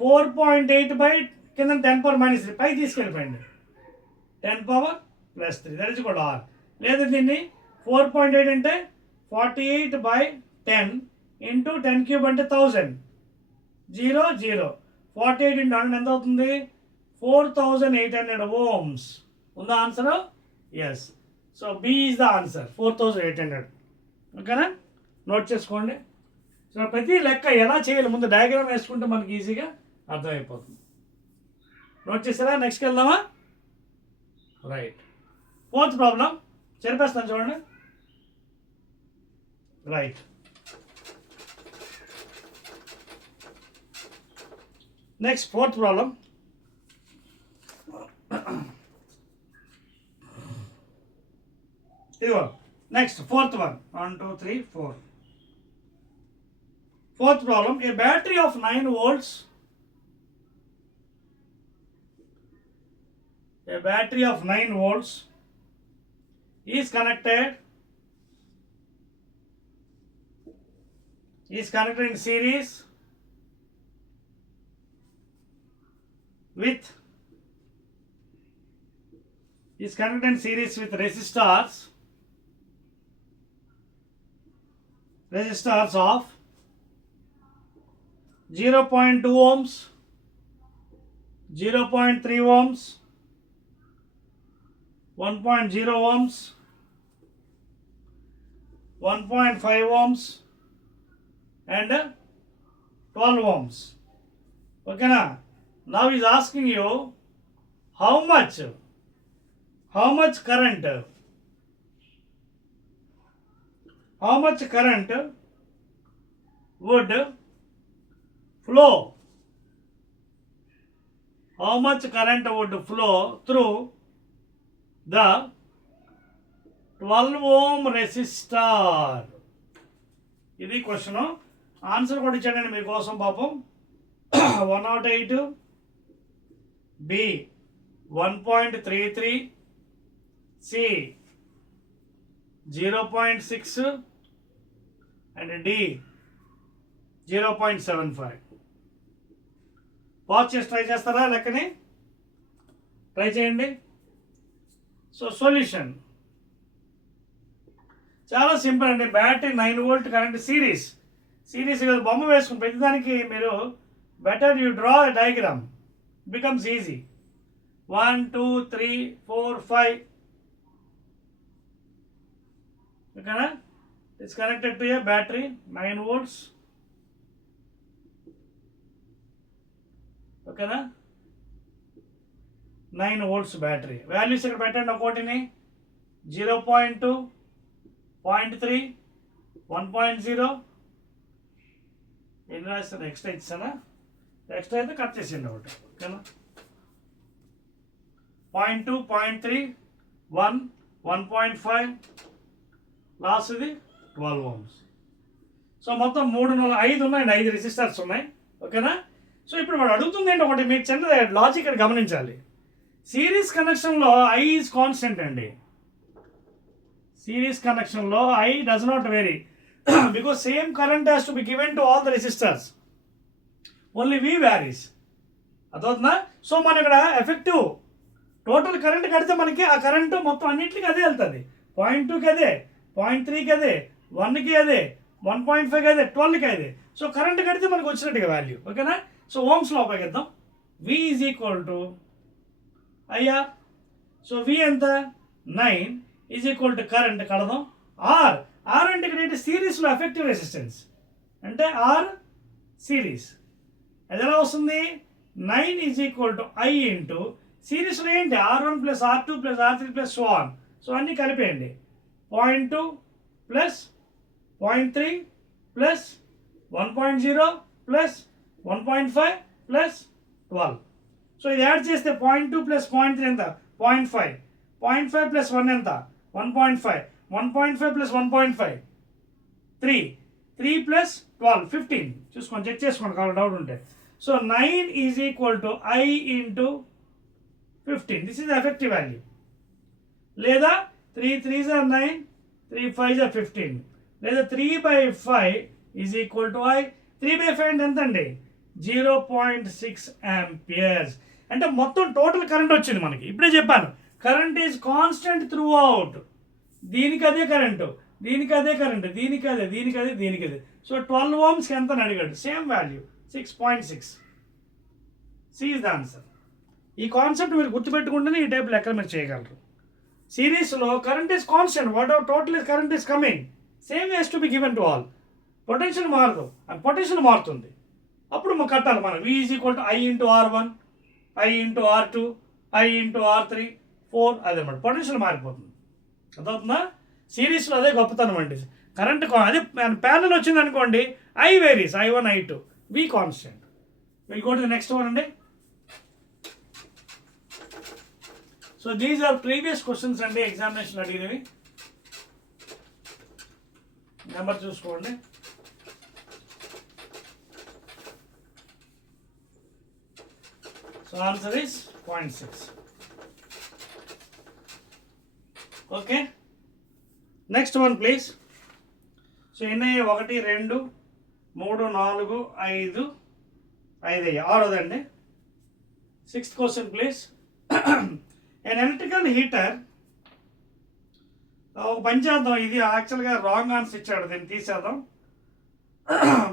4.8 బై కింద 10⁻³ పై తీసుకెళ్ళిపోయింది. 10⁻+3 దట్ ఈజ్ కూడా R. లేదు దీన్ని 4.8 అంటే 48/10 × 10³ అంటే 1000. 0 0. 48 × 100 ఎంత అవుతుంది? 4800 ohms. ఉందా ఆన్సర్? Yes. So B is the answer, 4800. ఓకేనా? నోట్ చేసుకోండి. సో ప్రతి లెక్క ఎలా చేయాలి ముందు డయాగ్రామ్ వేసుకుంటే మనకి ఈజీగా అర్థమైపోతుంది. నోట్ చేసారా? నెక్స్ట్కి వెళ్దామా? రైట్. 4th ప్రాబ్లం చెరిపేస్తాను చూడండి. రైట్. Next 4th problem. ఇదిగో next 4th one. 1 2 3 4. 4th problem. A battery of 9 volts. A battery of 9 volts is connected in series with resistors of 0.2 ohms, 0.3 ohms, 1.0 ohms, 1.5 ohms and 12 ohms. Okay na? Now he is asking you how much current would flow, through the 12 ohm resistor. ఇది question. Answer కూడా ఇచ్చాడండి మీకోసం పాపం. 108, B 1.33, C 0.6 and D 0.75. Pause చేసి try చేస్తారా? లెక్కని try చేయండి. So solution చాలా సింపుల్ అండి. బ్యాటరీ 9 వోల్ట్ కరెంట్ సిరీస్ బొమ్మ వేసుకుని ప్రతిదానికి మీరు better you draw a diagram, becomes easy. 1 2 3 4 5. ఓకేనా? It's connected to a battery 9 volts. ఓకేనా? 9 volts బ్యాటరీ. వాల్యూస్ ఇక్కడ పెట్టండి ఒకటిని. 0.2, 0.3, 1.0. ఎన్ని రాస్తాను? ఎక్స్ట్రా ఇచ్చానా? ఎక్స్ట్రా అయితే కట్ చేసిండి ఒకటి. ఓకేనా? 0.2, 0.3, 1, 1.5, లాస్ట్ ఇది 12 ohms. సో మొత్తం 5 ఉన్నాయండి, 5 రెసిస్టర్స్ ఉన్నాయి. ఓకేనా? సో ఇప్పుడు వాడు అడుగుతుంది ఏంటి ఒకటి, మీకు చిన్న లాజిక్ ఇక్కడ గమనించాలి. సిరీస్ కనెక్షన్లో ఐ ఈజ్ కాన్స్టెంట్ అండి. సిరీస్ కనెక్షన్లో I does not vary because same current has to be given to all the resistors, only V varies. అదవుతుందా? సో మన ఇక్కడ ఎఫెక్టివ్ టోటల్ కరెంట్ కడితే మనకి ఆ కరెంటు మొత్తం అన్నింటికి అదే వెళ్తుంది. 0.2కి అదే, 0.3కి అదే, 1కి అదే, 1.5కి అదే, 12కి అదే. సో కరెంట్ కడితే మనకు వచ్చినట్టుగా వాల్యూ. ఓకేనా? సో ఓమ్స్లో ఉపయోగిద్దాం. వి ఈజ్ ఈక్వల్ టు అయ్యా. సో వి ఎంత? 9 ఈజ్ ఈక్వల్ టు కరెంట్ కడదాం. ఆర్ అంటే ఇక్కడ ఏంటి? సిరీస్లో ఎఫెక్టివ్ రెసిస్టెన్స్ అంటే ఆర్ సిరీస్. అది ఎలా వస్తుంది? 9 is equal to I into సిరీస్లో ఏంటి? R1 plus R2 plus R3 plus so on. So అన్నీ కలిపేయండి. 0.2 plus 0.3 plus 1.0 plus 1.5 plus 12. So ఇది యాడ్ చేస్తే 0.2 ప్లస్ 0.3 ఎంత? 0.5. 0.5 ప్లస్ 1 ఎంత? 1.5. 1.5 ప్లస్ 1.5 3 ప్లస్ 12 15. చూసుకోండి, చెక్ చేసుకోండి కావాలి డౌట్ ఉంటే. So 9 is equal to I into 15. This is effective value. లేదా 3 3s are 9, 3 5s are 15. లేదా 3/5 ఈజ్ ఈక్వల్ టు ఐ. 3/5 అంటే ఎంత అండి? 0.6 amperes. అంటే మొత్తం టోటల్ కరెంట్ వచ్చింది మనకి. ఇప్పుడే చెప్పాను, current is constant through out. దీనికి అదే కరెంటు, దీనికి అదే కరెంటు, దీనికి అదే, దీనికి అదే, దీనికి అదే. సో 12 ohmsకి ఎంత అని అడిగాడు? Same value 6.6. C is the answer. ఈ కాన్సెప్ట్ మీరు గుర్తుపెట్టుకుంటేనే ఈ టైప్ లెక్కలు మీరు చేయగలరు. సిరీస్లో current is constant, whatever total is current is coming same ways to be given to all. Potential మారదు, అండ్ పొటెన్షియల్ మారుతుంది. అప్పుడు మనం కట్టాలి. మనం V is equal to I into R1, I into R2, I into R3, 4 అదనమాట. Potential మారిపోతుంది. అర్థమవుతుందా? సిరీస్లో అదే గొప్పతనం అండి. కరెంట్ అదే ప్యారలల్ వచ్చింది అనుకోండి, I varies, I1, I2, V constant. Will go to the next one అండి. So these are previous questions అండి, ఎగ్జామినేషన్ అడిగినవి. నెంబర్ చూసుకోండి. So answer is 0.6. Okay, next one please. So ఎన్ని? 1, 2, 3, 4, 5, 5 ఆరోదండి. 6th question please. an electrical heater, ఒక పని చేద్దాం, ఇది యాక్చువల్గా రాంగ్ ఆన్సర్ ఇచ్చాడు, దీన్ని తీసేద్దాం.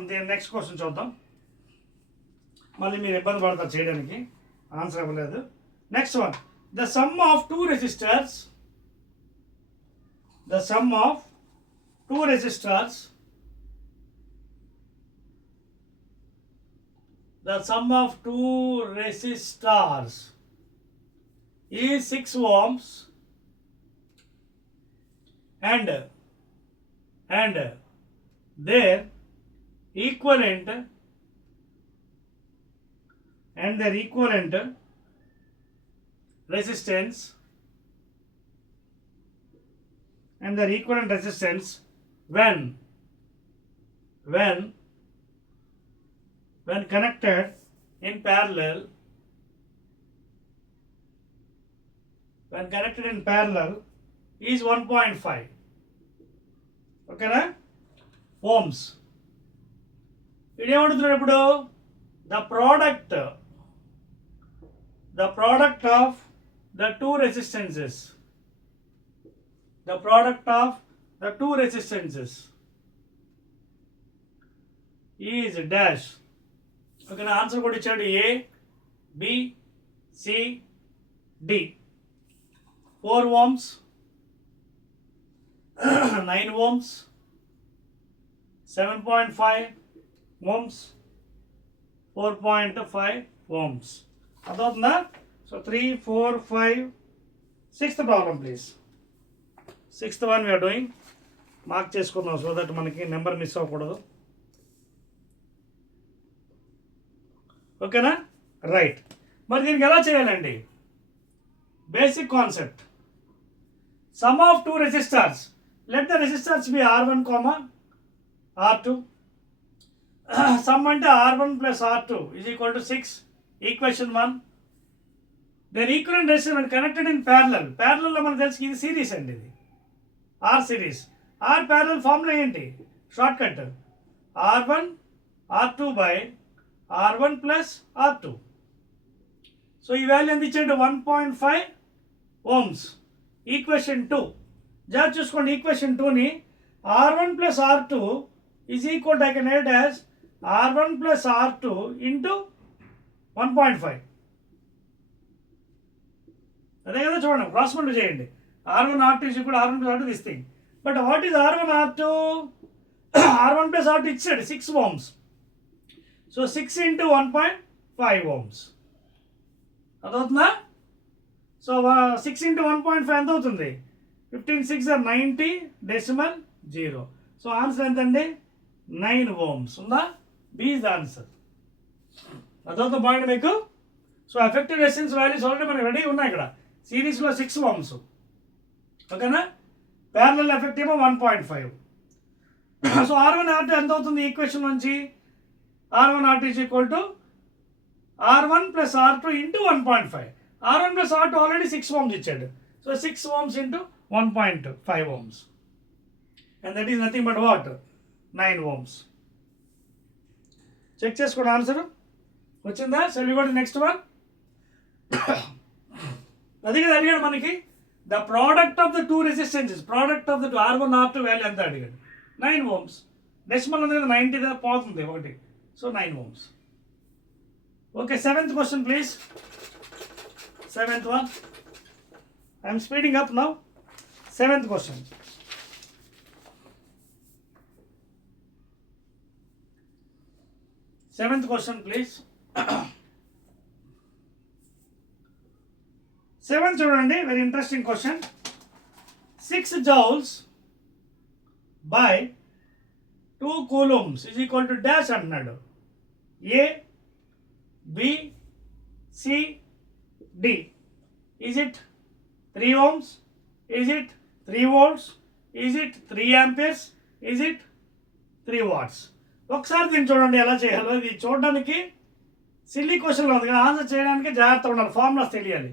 దీని నెక్స్ట్ క్వశ్చన్ చూద్దాం, మళ్ళీ మీరు ఇబ్బంది పడతారు చేయడానికి, ఆన్సర్ ఇవ్వలేదు. Next one, the sum of two resistors, the sum of two resistors, the sum of two resistors is 6 ohms and their equivalent resistance and their equivalent resistance when connected in parallel, is 1.5. ఓకేనా? ohms. ఇదేమంటున్నాడు ఇప్పుడు? the product of the two resistances, the product of the two resistances is dash. Okay, the answer కూడా ఇచ్చాడు, A, B, C, D. 4 ohms, 9 ohms, 7.5 ohms, 4.5 ohms. అర్థమవుతుందా? So 3, 4, 5, 6th problem please. 6th one we are doing. Mark చేసుకుందాం so that మనకి number miss అవ్వకూడదు. ఓకేనా? Right. మరి దీనికి ఎలా చేయాలండి? Basic concept, sum of two resistors, let the resistors be R1, R2. Sum అంటే R1 plus R2 is equal to 6, equation 1. Their equivalent resistance when connected in parallel. Parallel లో మనకు తెలుసు ఇది సిరీస్ అండి, ఇది R series. R parallel formula ఏంటి? Short cut R1 R2 by R1 plus R2. So ఈ value ఎంత ఇచ్చాడు? 1.5 ohms. ఈక్వేషన్ 2 జాగ్రత్త చూసుకోండి. ఈక్వేషన్ 2ని R1 plus R2 is equal to, I can add as R1 plus R2 into 1.5. అదే కదా, చూడండి క్రాస్ మల్టిప్లై చేయండి. R1 R2 is equal to R1 plus R2, this thing. But what is R1 R2? R1 plus R2 ఇచ్చాడు 6 ohms. So 6 into 1.5 ohms. అదవుతుందా? So 6 into 1.5 ఎంత అవుతుంది? 15 6 are 90 decimal 0. So answer ఎంతండి? 9 ohms. ఉందా? B is the answer. అదవుతుంది point మీకు. So effective resistance values already మనకి ready ఉన్నాయి ఇక్కడ. సిరీస్లో 6 ohms. ఓకేనా? ప్యారలల్ ఎఫెక్ట్ ఏమో 1.5. సో R1 R2 ఎంత అవుతుంది ఈక్వేషన్ నుంచి? R1 R2 is equal to R1 plus R2 into 1.5. R1 plus R2 already 6 ohms ఇచ్చాడు. So 6 ohms into 1.5 ohms. And that is nothing but what? 9 ohms. Check చేసుకోండి answer వచ్చిందా? So we go to next one. అది కదా అడిగాడు మనకి, the product of the two resistances, product of the R1 R2 value ఎంత అడిగాడు? 9 ohms. Decimal ఉంది కదా, 90 దా పోతుంది ఒకటి. So 9 ohms. Okay, 7th question please. Seventh one. I am speeding up now. Seventh question. Seventh question, please. Seventh చూడండి, very interesting question. 6 joules by 2 coulombs is equal to dash అంటున్నాడు. A, B, C, D. Is it 3 ohms? Is it 3 volts? Is it 3 amperes? Is it 3 watts? ఒకసారి దీన్ని చూడండి ఎలా చేయాలో. ఇది చూడడానికి silly క్వశ్చన్లో ఉంది, ఆన్సర్ చేయడానికి జాగ్రత్త ఉండాలి, ఫార్ములాస్ తెలియాలి.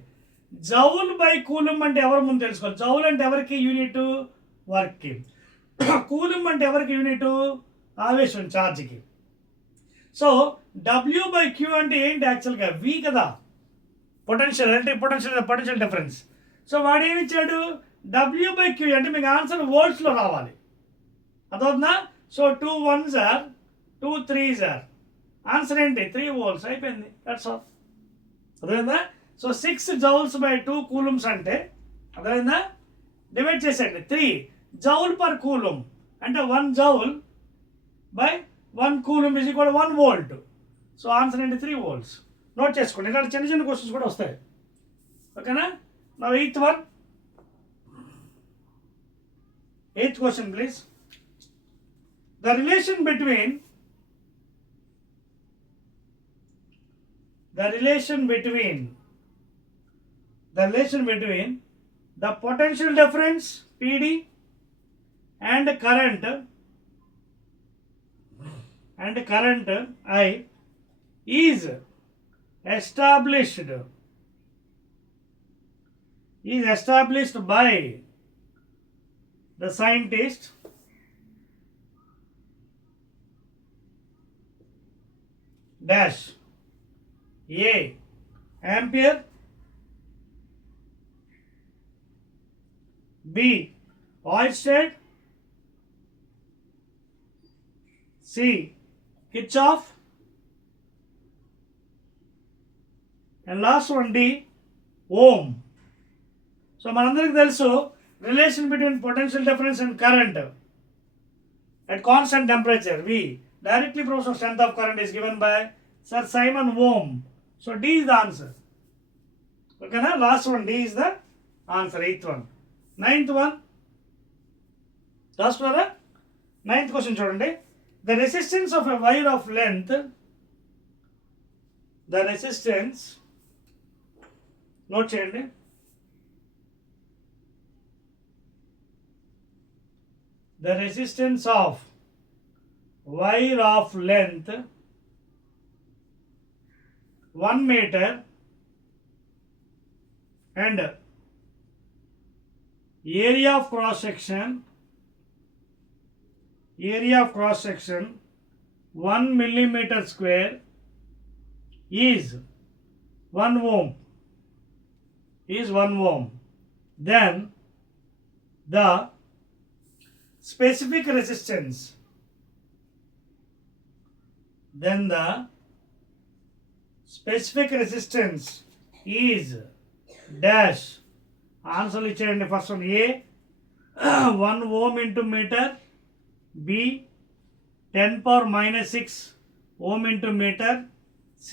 జౌల్ బై కూలుమ్ అంటే ఎవరు ముందు తెలుసుకోవాలి. జౌల్ అంటే ఎవరికి యూనిట్? వర్క్కి. కూలుమ్ అంటే ఎవరికి యూనిట్? ఆవేశం, ఛార్జ్కి. సో డబ్ల్యూ బై క్యూ అంటే ఏంటి? యాక్చువల్గా వి కదా, పొటెన్షియల్ అంటే పొటెన్షియల్ డిఫరెన్స్. సో వాడు ఏమి ఇచ్చాడు? డబ్ల్యూ బై క్యూ అంటే మీకు ఆన్సర్ వోల్ట్స్లో రావాలి, అదవుతుందా? So 2 1s are 2 3s are, answer ఏంటి? 3 volts. అయిపోయింది, దట్స్ ఆల్. అర్థమైందా? సో 6 joules by 2 coulombs అంటే అర్థమైందా? డివైడ్ చేసేయండి. 3 joule per coulomb అంటే 1 joule by 1 coulomb is equal to 1 volt. So answer ఏంటి? 3 volts. నోట్ చేసుకోండి, ఇక్కడ చిన్న చిన్న క్వశ్చన్స్ కూడా వస్తాయి. ఓకేనా? నా eighth one. Eighth question please. The relation between the potential difference PD and current I is established by the scientist dash A ampere, B Oersted, C Kirchhoff, and last one D ohm. So మనందరికి తెలుసు relation between potential difference and current at constant temperature V. Directly proportional strength of current is given by Sir Simon Ohm. So D is the answer. Okay, na? Last one D is the answer. Eighth one. Ninth one. Last one. Ninth question చూడండి. The resistance of a wire of length. The resistance. Note చేయండి. The resistance of wire of length 1 meter and area of cross section 1 millimeter square is 1 ohm. Then the specific resistance is dash. ఆన్సర్లు ఇచ్చేయండి. First one A 1 ohm into meter, B 10⁻⁻6 ohm into meter, C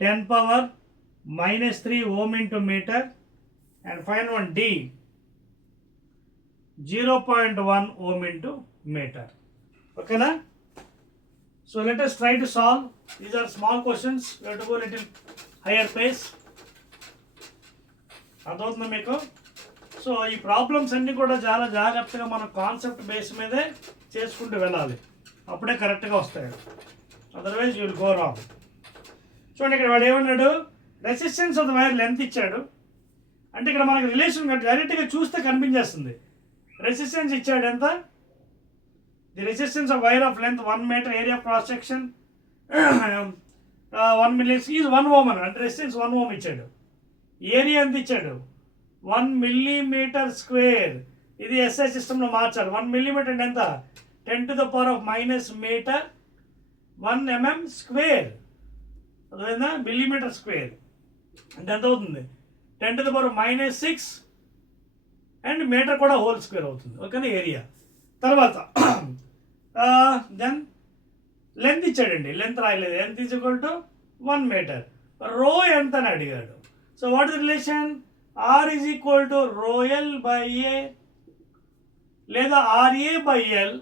10⁻⁻3 ohm into meter, and final one D 0.1 ohm into meter. Okay na? So let us try to solve. These are small questions. We have to go a little higher pace. అర్థమవుతుందా మీకు? So ఈ problems అన్నీ కూడా చాలా జాగ్రత్తగా మన concept base మీదే చేసుకుంటూ వెళ్ళాలి, అప్పుడే కరెక్ట్గా వస్తాయి. Otherwise you will go wrong. చూడండి, ఇక్కడ వాడు ఏమన్నాడు? Resistance of the wire length ఇచ్చాడు. అంటే ఇక్కడ మనకి రిలేషన్ డైరెక్ట్గా చూస్తే కనిపించేస్తుంది. రెసిస్టెన్స్ ఇచ్చాడు ఎంత? The resistance of wire of length 1 meter, area of cross section 1 million is 1 ohm అని. అంటే రెసిస్టెన్స్ 1 ohm ఇచ్చాడు. ఏరియా ఎంత ఇచ్చాడు? 1 millimeter square. ఇది ఎస్ఐ సిస్టంలో మార్చాలి. 1 millimeter అంటే ఎంత? 10⁻⁻⁻ మీటర్ 1 mm square. అర్థమైందా? Millimetre square. అంటే ఎంత అవుతుంది 10⁻⁻6 అండ్ మీటర్ కూడా హోల్ స్క్వేర్ అవుతుంది. ఓకేనా ఏరియా. తర్వాత దెన్ లెంత్ ఇచ్చాడండి, లెంత్ రాయలేదు. Length is equal to 1 metre. Rho ఎంత అని అడిగాడు. So what is relation? R is equal to rho L by A లేదా RA by L.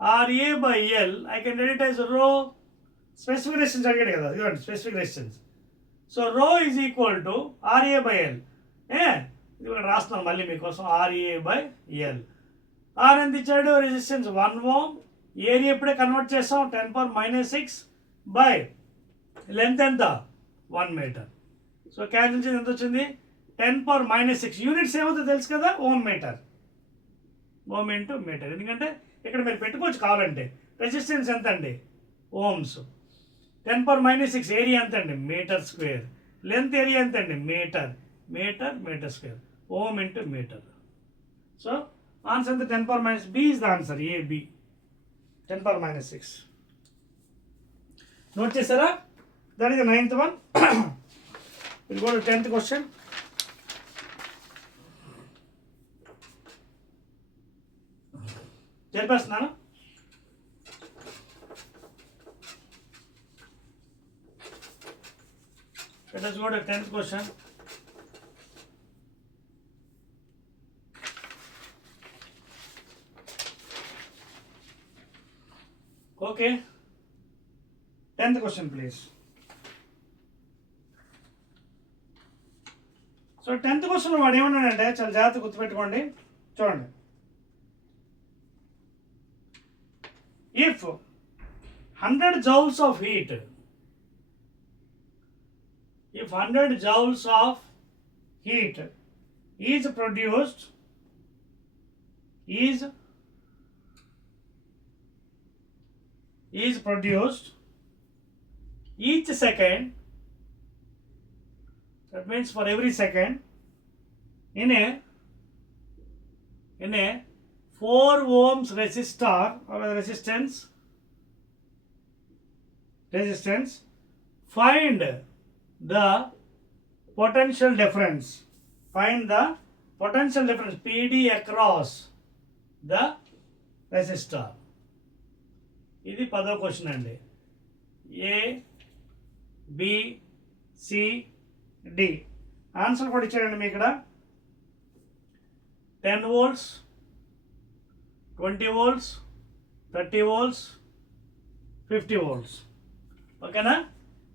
RA by L I can write it as rho. Specific resistance అడిగాడు కదా, ఇవ్వండి specific resistance. So rho is equal to R A by L. ఇది కూడా రాస్తున్నాను మళ్ళీ మీకోసం, RA by L. Are ఎంత ఇచ్చాడు? రెసిస్టెన్స్ 1 ఓం. ఏరియా ఎప్పుడే కన్వర్ట్ చేస్తాం 10⁻⁻6 బై లెంత్ ఎంత 1 మీటర్. సో క్యాన్సిల్ చేసి ఎంత వచ్చింది? 10⁻⁻6. యూనిట్స్ ఏమవుతుందో తెలుసు కదా, ohm metre. Ohm into metre. ఎందుకంటే ఇక్కడ మీరు పెట్టుకోవచ్చు కావాలంటే. రెసిస్టెన్స్ ఎంత అండి? ఓమ్స్. 10⁻⁻6 ఏరియా ఎంత అండి? Metre square. లెంత్ ఏరియా ఎంత అండి? Metre. Metre square. Ohm into metre. So answer ఎంత? 10⁻⁻6. B is the answer. A B 10⁻⁻6. Note చేశారా? That is the 9th one. We'll go to 10th question. జరిపేస్తున్నాను. Let us go to 10th question. Okay. 10th question, please. So 10th question వాడు ఏమన్నాడంటే, చాలా జాగ్రత్తగా గుర్తుపెట్టుకోండి, చూడండి. If 100 joules of heat, if 100 joules of heat is produced each second, that means for every second, in a 4 ohms resistor or resistance, find the potential difference. PD across the resistor. ఇది 10వ question అండి. A B C D answer కూడా ఇచ్చాడండి మీకు ఇక్కడ. 10 volts, 20 volts, 30 volts, 50 volts. ఓకేనా?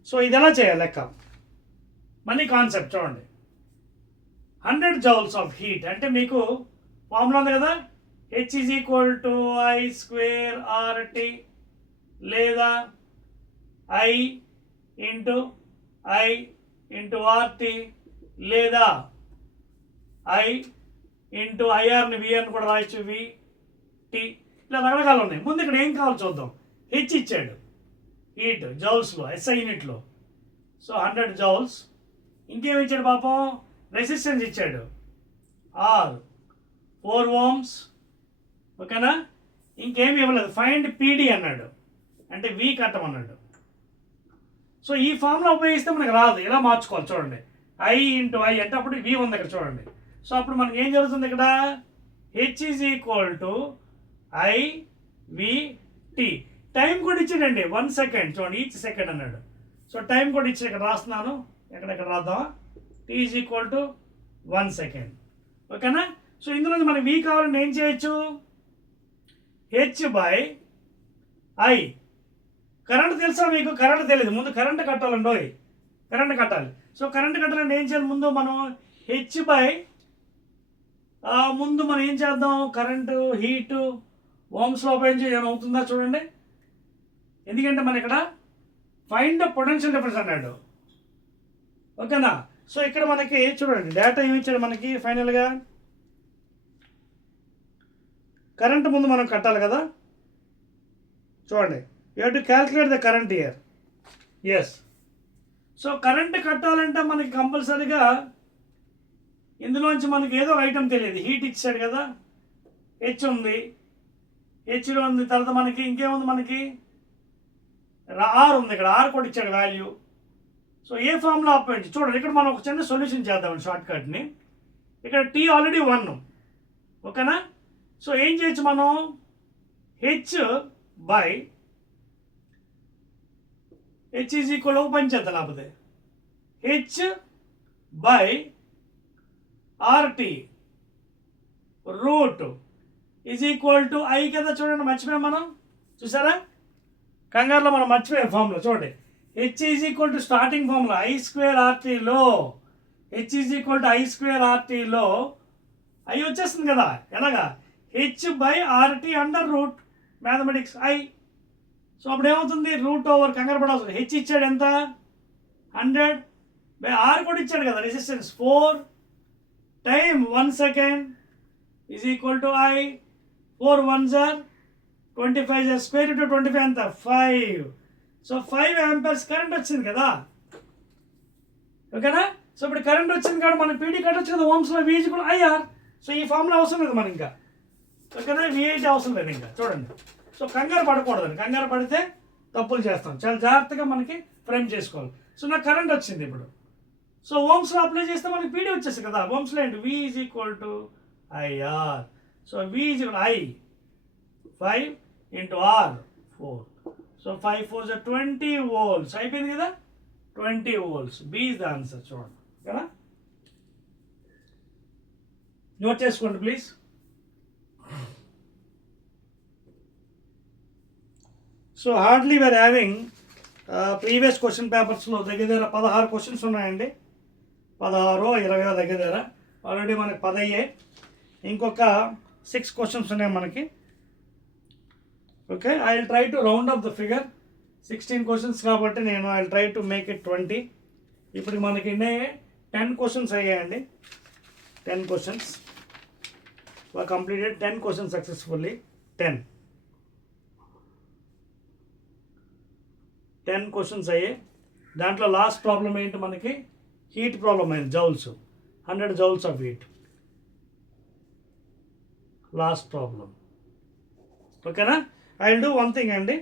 So ఇది ఎలా చేయాలి లెక్క? మళ్ళీ కాన్సెప్ట్ చూడండి. 100 joules ఆఫ్ హీట్ అంటే మీకు ఫార్ములా ఉంది కదా, H is equal to I square RT లేదా I ఇంటూ RT లేదా I ఇంటూ IRని VRని కూడా రాయొచ్చు, VT. ఇలా రకరకాలు ఉన్నాయి. ముందు ఇక్కడ ఏం కావాలో చూద్దాం. హెచ్ ఇచ్చాడు హీట్ జౌల్స్లో, SI యూనిట్లో. So 100 joules. ఇంకేమి ఇచ్చాడు పాపం? రెసిస్టెన్స్ ఇచ్చాడు R 4 ohms. ఓకేనా? ఇంకేమి ఇవ్వలేదు. ఫైండ్ PD అన్నాడు, అంటే V కట్టమన్నాడు. సో ఈ ఫార్ములా ఉపయోగిస్తే మనకు రాదు, ఇలా మార్చుకోవాలి. చూడండి, I ఇంటూ I అంటే అప్పుడు V ఉంది ఇక్కడ చూడండి. సో అప్పుడు మనకి ఏం జరుగుతుంది ఇక్కడ? H is equal to IVT. Time కూడా ఇచ్చాడండి 1 సెకండ్. చూడండి, ఈచ్ సెకండ్ అన్నాడు. సో టైం కూడా ఇచ్చి ఇక్కడ రాస్తున్నాను, ఎక్కడెక్కడ రాద్దామా? T is equal to 1 second. ఓకేనా? సో ఇందులో మనకి V కావాలంటే ఏం చేయొచ్చు? H by I. కరెంట్ తెలుసా మీకు? కరెంట్ తెలియదు. ముందు కరెంట్ కట్టాలండి, కరెంట్ కట్టాలి. సో కరెంట్ కట్టాలంటే ఏం చేయాలి? ముందు మనం H బై ముందు మనం ఏం చేద్దాం? కరెంటు హీటు ఓమ్స్లో ఉపయోగించి ఏమవుతుందా చూడండి. ఎందుకంటే మన ఇక్కడ ఫైండ్ ద పొటెన్షియల్ డిఫరెన్స్ అన్నాడు. ఓకేనా? సో ఇక్కడ మనకి చూడండి డేటా ఏమి ఇచ్చాడు మనకి. ఫైనల్గా కరెంట్ ముందు మనం కట్టాలి కదా. చూడండి, you have to calculate the current here. Yes. So current కట్టాలంటే మనకి కంపల్సరీగా ఇందులోంచి మనకి ఏదో ఐటమ్ తెలియదు. హీట్ ఇచ్చాడు కదా, హెచ్ ఉంది, హెచ్లో ఉంది. తర్వాత మనకి ఇంకేముంది? మనకి ఆర్ ఉంది ఇక్కడ, ఆర్ కూడా ఇచ్చాడు వాల్యూ. సో ఏ ఫార్ములా అప్లై చూడండి, ఇక్కడ మనం ఒక చిన్న సొల్యూషన్ చేద్దాం షార్ట్ కట్ని. ఇక్కడ టీ ఆల్రెడీ 1, ఓకేనా. సో ఏం చేయొచ్చు మనం, హెచ్ ఈజ్ ఈక్వల్ ఓపెన్ చేద్దాం, లేకపోతే H by R T root is equal to I కదా. చూడండి మర్చిపోయాం మనం, చూసారా కంగారులో మనం మర్చిపోయాం ఫార్ములా. చూడండి H is equal to starting formula I square ఆర్టీలో, H is equal to I square ఆర్టీలో ఐ వచ్చేస్తుంది కదా. ఎలాగా, H by RT under root mathematics I. So అప్పుడు ఏమవుతుంది, రూట్ ఓవర్ కంగారు పడాల్సి. హెచ్ ఇచ్చాడు ఎంత 100 బై ఆర్ కూడా ఇచ్చాడు కదా, resistance 4 time 1 second is equal to I. 4 1s are 25, square root 25 ఎంత 5. సో 5 amperes కరెంట్ వచ్చింది కదా, ఓకేనా. సో ఇప్పుడు కరెంట్ వచ్చింది కాబట్టి మనం పీడీ కట్టొచ్చు కదా ఓమ్స్లో, V is equal IR. So ఈ ఫార్ములా అవసరం లేదు మనకి ఇంకా, ఓకేనా. V8 అవసరం లేదు ఇంకా. చూడండి, సో కంగారు పడకూడదండి, కంగారు పడితే తప్పులు చేస్తాం. చాలా జాగ్రత్తగా మనకి ఫ్రేమ్ చేసుకోవాలి. సో నాకు కరెంట్ వచ్చింది ఇప్పుడు. సో ఓమ్స్లో అప్లై చేస్తే మనకి పీడీ వచ్చేస్తుంది కదా. ఓమ్స్లో ఏంటి, V is equal to IR. So V is equal I 5 into R 4. So 5 4s are 20 volts. అయిపోయింది కదా, 20 volts. B is the answer. చూడండి కదా, నోట్ చేసుకోండి please. So hardly we are having previous question పేపర్స్లో దగ్గర 16 క్వశ్చన్స్ ఉన్నాయండి. 16 20 దగ్గర ఆల్రెడీ మనకి 10 అయ్యాయి. ఇంకొక 6 క్వశ్చన్స్ ఉన్నాయి మనకి. Okay, I will try to round up the figure. 16 questions కాబట్టి నేను I will try to make it 20. ఇప్పుడు మనకి 10 క్వశ్చన్స్ అయ్యాయండి. 10 questions were completed. 10 questions successfully. 10 questions అయ్యాయి. దాంట్లో లాస్ట్ ప్రాబ్లం ఏంటి మనకి, హీట్ ప్రాబ్లం అయింది. Joules, 100 joules of heat last problem. ఓకేనా, I will do one thing అండి.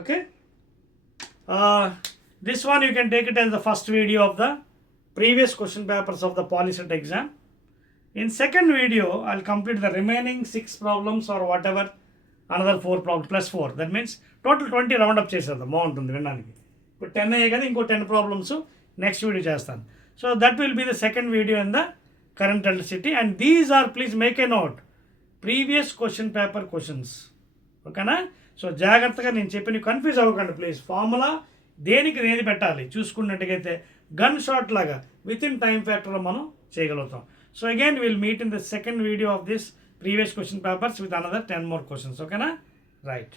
Okay, this one you can take it as the first video of the previous question papers of the POLYCET exam. In second video, I'll complete the remaining 6 problems or whatever, another 4 problems plus 4. That means total 20 round up చేసేద్దాం, బాగుంటుంది వినడానికి. ఇప్పుడు 10 అయ్యాయి కదా, ఇంకో 10 problems next video చేస్తాను. So that will be the second video in the current electricity. And these are, please make a note, previous question paper questions. ఓకేనా. So జాగ్రత్తగా నేను చెప్పి కన్ఫ్యూజ్ అవ్వకండి ప్లీజ్. ఫార్ములా దేనికి ఏది పెట్టాలి చూసుకున్నట్టుగైతే గన్ షాట్ లాగా విత్ ఇన్ టైం ఫ్యాక్టర్లో మనం చేయగలుగుతాం. So again, we will meet in the second video of this previous question papers with another 10 more questions. Okay na? Right.